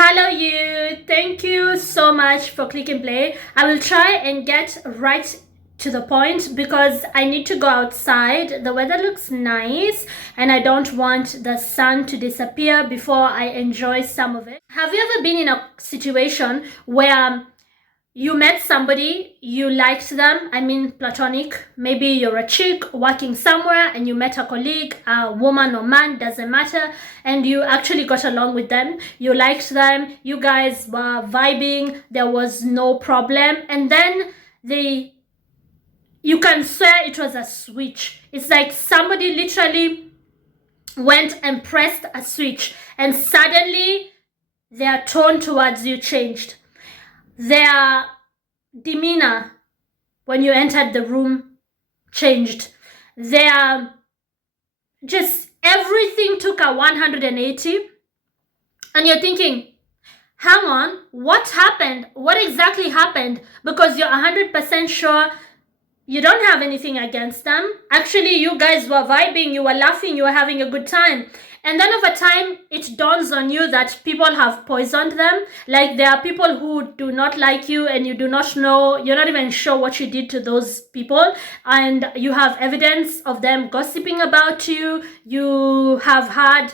Hello, you. Thank you so much for clicking play. I will try and get right to the point because I need to go outside. The weather looks nice and I don't want the sun to disappear before I enjoy some of it. Have you ever been in a situation where you met somebody, you liked them, I mean platonic, maybe you're a chick working somewhere and you met a colleague, a woman or man, doesn't matter, and you actually got along with them, you liked them, you guys were vibing, there was no problem, and then you can swear it was a switch. It's like somebody literally went and pressed a switch and suddenly their tone towards you changed. Their demeanor when you entered the room changed. Just everything took a 180. And you're thinking, hang on, what happened? What exactly happened? Because you're 100% sure you don't have anything against them. Actually, you guys were vibing, you were laughing, you were having a good time. And then over time, it dawns on you that people have poisoned them. Like there are people who do not like you and you do not know, you're not even sure what you did to those people. And you have evidence of them gossiping about you. You have had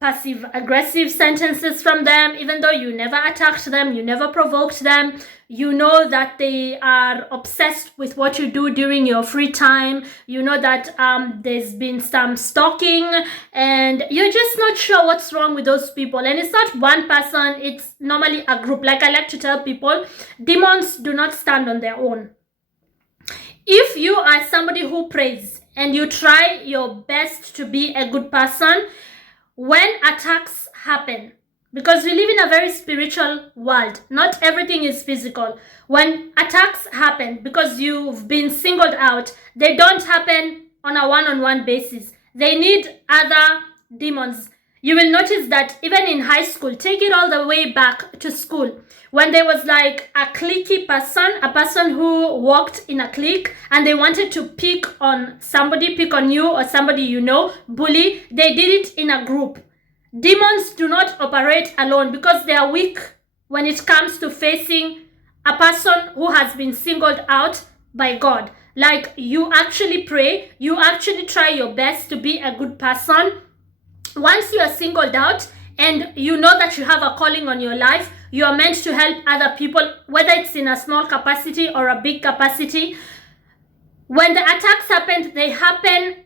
passive aggressive sentences from them, even though you never attacked them, you never provoked them. You know that they are obsessed with what you do during your free time. You know that there's been some stalking and you're just not sure what's wrong with those people. And it's not one person, it's normally a group. Like I like to tell people, demons do not stand on their own. If you are somebody who prays and you try your best to be a good person, when attacks happen, because we live in a very spiritual world, not everything is physical. When attacks happen because you've been singled out, they don't happen on a one-on-one basis. They need other demons. You will notice that even in high school, take it all the way back to school, when there was like a cliquey person, a person who walked in a clique and they wanted to pick on somebody, pick on you or somebody you know, bully, they did it in a group. Demons do not operate alone because they are weak when it comes to facing a person who has been singled out by God. Like you actually pray, you actually try your best to be a good person. Once you are singled out and you know that you have a calling on your life, you are meant to help other people, whether it's in a small capacity or a big capacity. When the attacks happen, they happen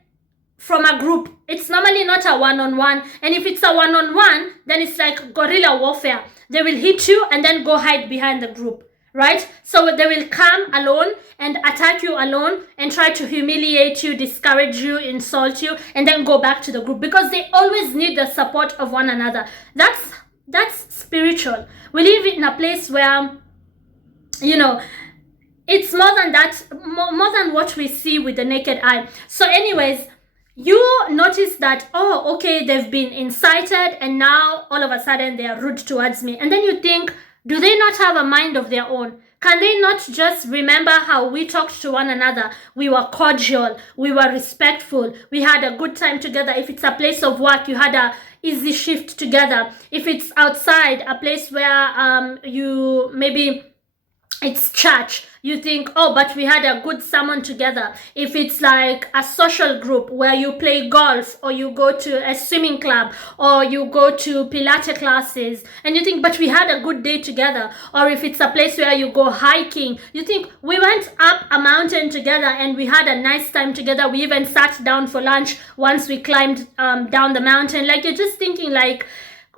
from a group. It's normally not a one-on-one. And if it's a one-on-one, then it's like guerrilla warfare. They will hit you and then go hide behind the group, right? So they will come alone and attack you alone and try to humiliate you, discourage you, insult you, and then go back to the group because they always need the support of one another. That's spiritual. We live in a place where, you know, it's more than that, more than what we see with the naked eye. So anyways, you notice that, oh, okay, they've been incited and now all of a sudden they are rude towards me. And then you think, do they not have a mind of their own? Can they not just remember how we talked to one another? We were cordial, we were respectful, we had a good time together. If it's a place of work, you had a easy shift together. If it's outside, a place where maybe it's church, you think, oh, but we had a good sermon together. If it's like a social group where you play golf or you go to a swimming club or you go to Pilates classes and you think, but we had a good day together. Or if it's a place where you go hiking, you think, we went up a mountain together and we had a nice time together. We even sat down for lunch once we climbed down the mountain. Like you're just thinking like,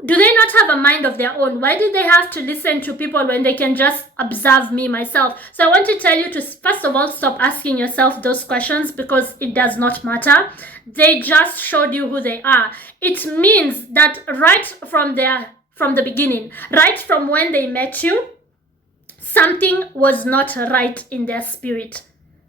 do they not have a mind of their own? Why did they have to listen to people when they can just observe me, myself? So I want to tell you to, first of all, stop asking yourself those questions because it does not matter. They just showed you who they are. It means that right from the beginning, right from when they met you, something was not right in their spirit.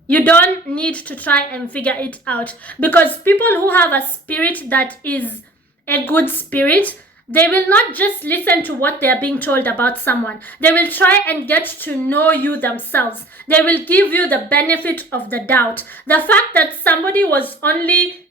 You don't need to try and figure it out because people who have a spirit that is a good spirit, they will not just listen to what they are being told about someone. They will try and get to know you themselves. They will give you the benefit of the doubt. The fact that somebody was only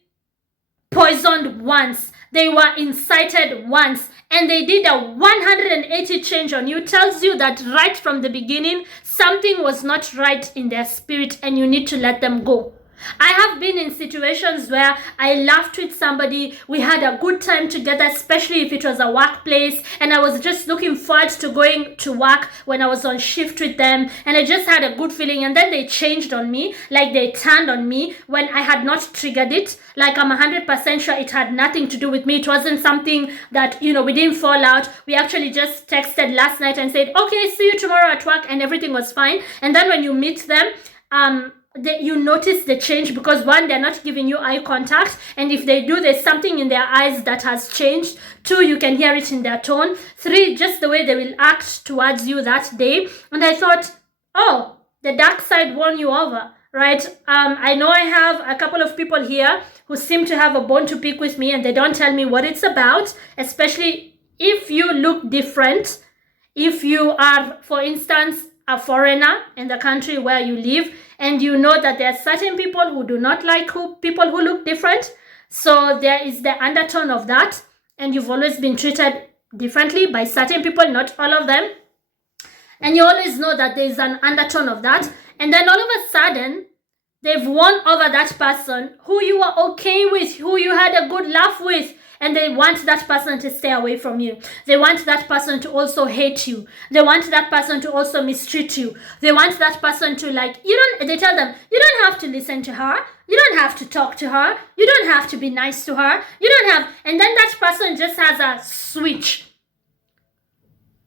poisoned once, they were incited once, and they did a 180 change on you, tells you that right from the beginning, something was not right in their spirit and you need to let them go. I have been in situations where I laughed with somebody, we had a good time together, especially if it was a workplace, and I was just looking forward to going to work when I was on shift with them, and I just had a good feeling, and then they changed on me, like they turned on me when I had not triggered it. Like I'm 100% sure it had nothing to do with me. It wasn't something that, we didn't fall out. We actually just texted last night and said, okay, see you tomorrow at work, and everything was fine. And then when you meet them, you notice the change because one, they're not giving you eye contact, and if they do, there's something in their eyes that has changed. Two, you can hear it in their tone. Three, just the way they will act towards you that day. And I thought, oh, the dark side won you over, right? I know I have a couple of people here who seem to have a bone to pick with me, and they don't tell me what it's about, especially if you look different. If you are, for instance, a foreigner in the country where you live, and you know that there are certain people who do not like people who look different. So there is the undertone of that, and you've always been treated differently by certain people, not all of them. And you always know that there is an undertone of that. And then all of a sudden, they've won over that person who you were okay with, who you had a good laugh with, and they want that person to stay away from you. They want that person to also hate you. They want that person to also mistreat you. They want that person to they tell them, you don't have to listen to her. You don't have to talk to her. You don't have to be nice to her. And then that person just has a switch.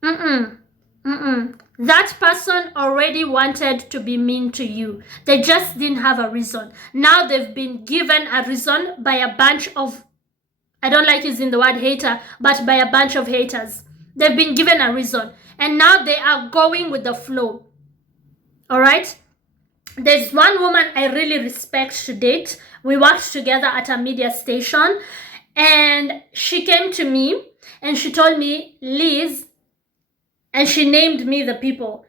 That person already wanted to be mean to you. They just didn't have a reason. Now they've been given a reason by a bunch of, I don't like using the word hater, but by a bunch of haters. They've been given a reason. And now they are going with the flow. All right? There's one woman I really respect to date. We worked together at a media station. And she came to me and she told me, Liz, and she named me the people.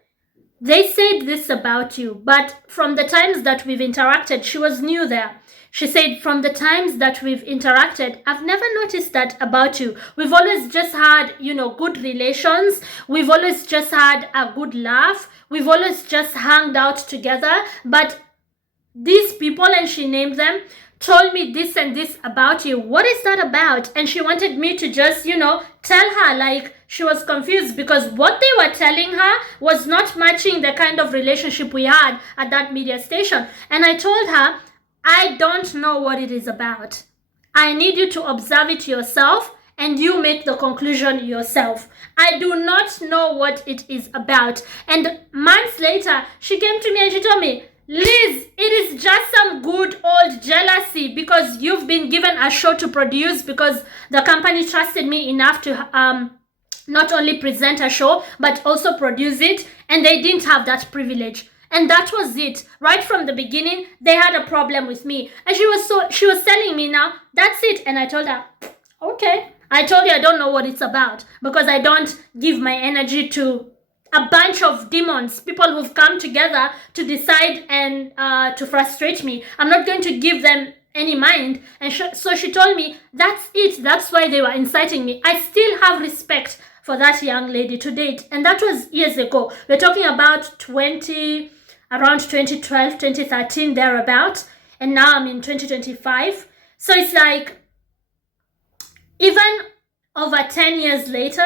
They said this about you, but from the times that we've interacted, she was new there. She said, from the times that we've interacted, I've never noticed that about you. We've always just had, good relations. We've always just had a good laugh. We've always just hung out together. But these people, and she named them, told me this and this about you. What is that about? And she wanted me to just, tell her, like, she was confused because what they were telling her was not matching the kind of relationship we had at that media station. And I told her, I don't know what it is about. I need you to observe it yourself and you make the conclusion yourself. I do not know what it is about. And months later, she came to me and she told me, Liz, it is just some good old jealousy because you've been given a show to produce because the company trusted me enough to not only present a show, but also produce it. And they didn't have that privilege. And that was it. Right from the beginning, they had a problem with me. And she was telling me now, that's it. And I told her, okay. I told you I don't know what it's about because I don't give my energy to a bunch of demons, people who've come together to decide and to frustrate me. I'm not going to give them any mind. And so she told me, that's it. That's why they were inciting me. I still have respect for that young lady to date. And that was years ago. We're talking about around 2012, 2013, thereabout. And now I'm in 2025. So it's like, even over 10 years later,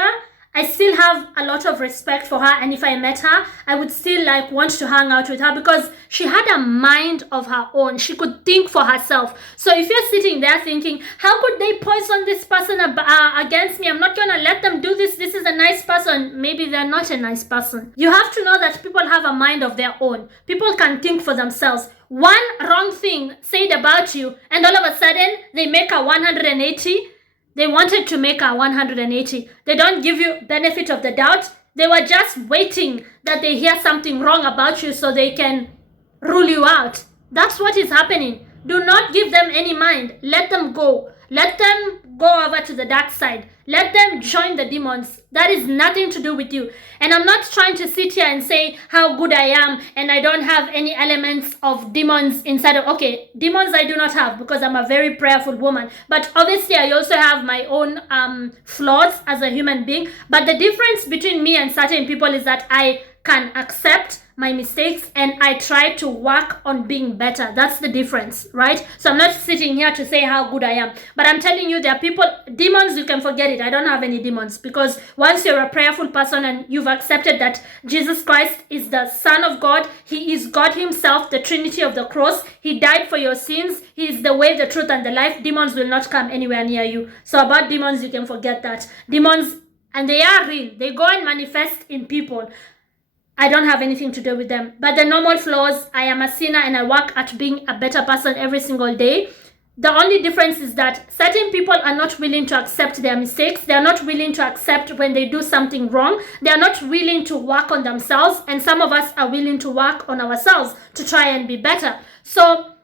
I still have a lot of respect for her, and if I met her, I would still want to hang out with her because she had a mind of her own. She could think for herself. So if you're sitting there thinking, how could they poison this person against me? I'm not going to let them do this. This is a nice person. Maybe they're not a nice person. You have to know that people have a mind of their own. People can think for themselves. One wrong thing said about you, and all of a sudden, they make a 180. They wanted to make a 180. They don't give you benefit of the doubt. They were just waiting that they hear something wrong about you so they can rule you out. That's what is happening. Do not give them any mind. Let them go. Let them go over to the dark side. Let them join the demons. That is nothing to do with you. And I'm not trying to sit here and say how good I am and I don't have any elements of demons inside of... Okay, demons I do not have because I'm a very prayerful woman. But obviously I also have my own flaws as a human being. But the difference between me and certain people is that I can accept my mistakes and I try to work on being better. That's the difference, right? So I'm not sitting here to say how good I am, but I'm telling you there are people, demons, you can forget it. I don't have any demons, because once you're a prayerful person and you've accepted that Jesus Christ is the Son of God, he is God himself, the Trinity of the cross, he died for your sins, he is the way, the truth, and the life, demons will not come anywhere near you. So about demons, you can forget that. Demons, and they are real, they go and manifest in people. I don't have anything to do with them. But the normal flaws, I am a sinner and I work at being a better person every single day. The only difference is that certain people are not willing to accept their mistakes. They are not willing to accept when they do something wrong. They are not willing to work on themselves. And some of us are willing to work on ourselves to try and be better. So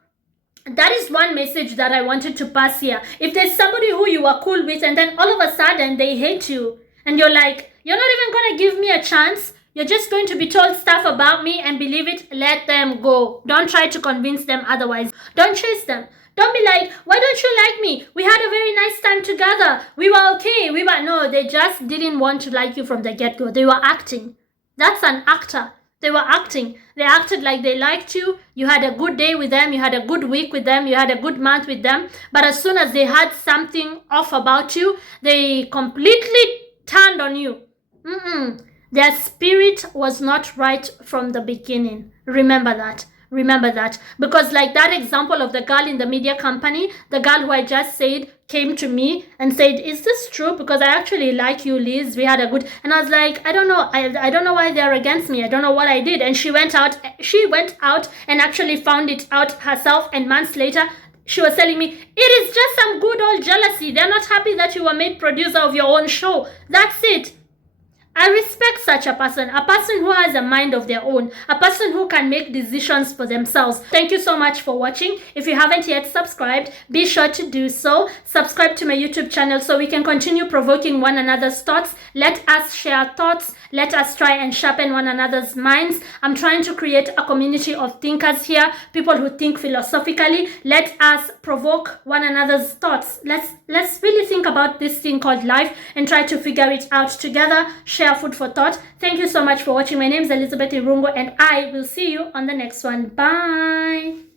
that is one message that I wanted to pass here. If there's somebody who you are cool with and then all of a sudden they hate you and you're like, you're not even going to give me a chance. You're just going to be told stuff about me and believe it. Let them go. Don't try to convince them otherwise. Don't chase them. Don't be like, why don't you like me? We had a very nice time together. We were okay. No, they just didn't want to like you from the get-go. They were acting. That's an actor. They were acting. They acted like they liked you. You had a good day with them. You had a good week with them. You had a good month with them. But as soon as they had something off about you, they completely turned on you. Their spirit was not right from the beginning. Remember that. Remember that. Because like that example of the girl in the media company, the girl who I just said came to me and said, is this true? Because I actually like you, Liz. We had a good... And I was like, I don't know. I don't know why they're against me. I don't know what I did. And she went out and actually found it out herself. And months later, she was telling me, it is just some good old jealousy. They're not happy that you were made producer of your own show. That's it. I respect such a person who has a mind of their own, a person who can make decisions for themselves. Thank you so much for watching. If you haven't yet subscribed, be sure to do so. Subscribe to my YouTube channel so we can continue provoking one another's thoughts. Let us share thoughts. Let us try and sharpen one another's minds. I'm trying to create a community of thinkers here, people who think philosophically. Let us provoke one another's thoughts. Let's really think about this thing called life and try to figure it out together. Share food for thought. Thank you so much for watching. My name is Elizabeth Irungo and I will see you on the next one. Bye.